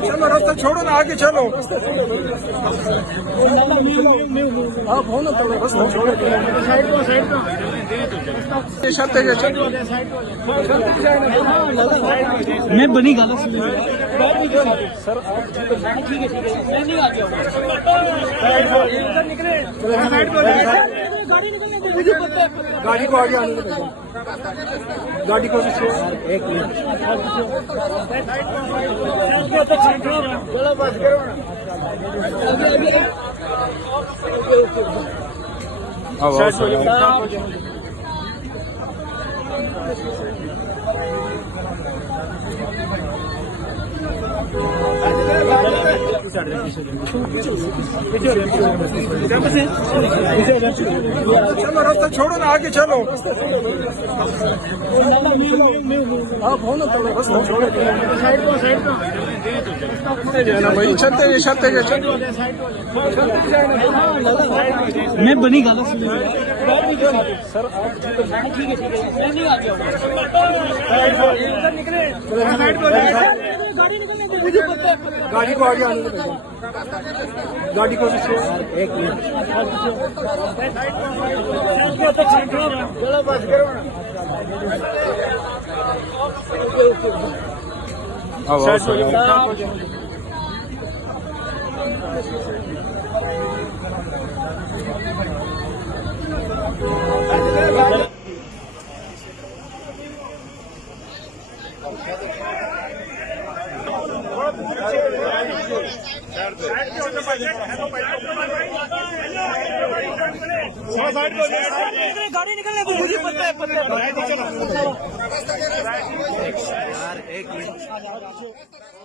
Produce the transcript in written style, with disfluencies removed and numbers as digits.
चलो रास्ता छोड़ो ना, आगे चलो। आप हो ना, तो रास्ता छोड़ो। मैं बनी गल सर गाड़ी को आगे आने दो, गाड़ी को भी छोड़। एक मिनट, चलो बस करो चलो रास्ता छोड़ो ना, आगे चलो। आप हो ना, तो रास्ता छोड़ो। भाई चलते मैं बनी गल सर गाड़ी को आगे आने दो, गाड़ी को भी छोड़। एक मिनट, चलो बस करो गाड़ी निकलने को मुझे पता है। एक मिनट।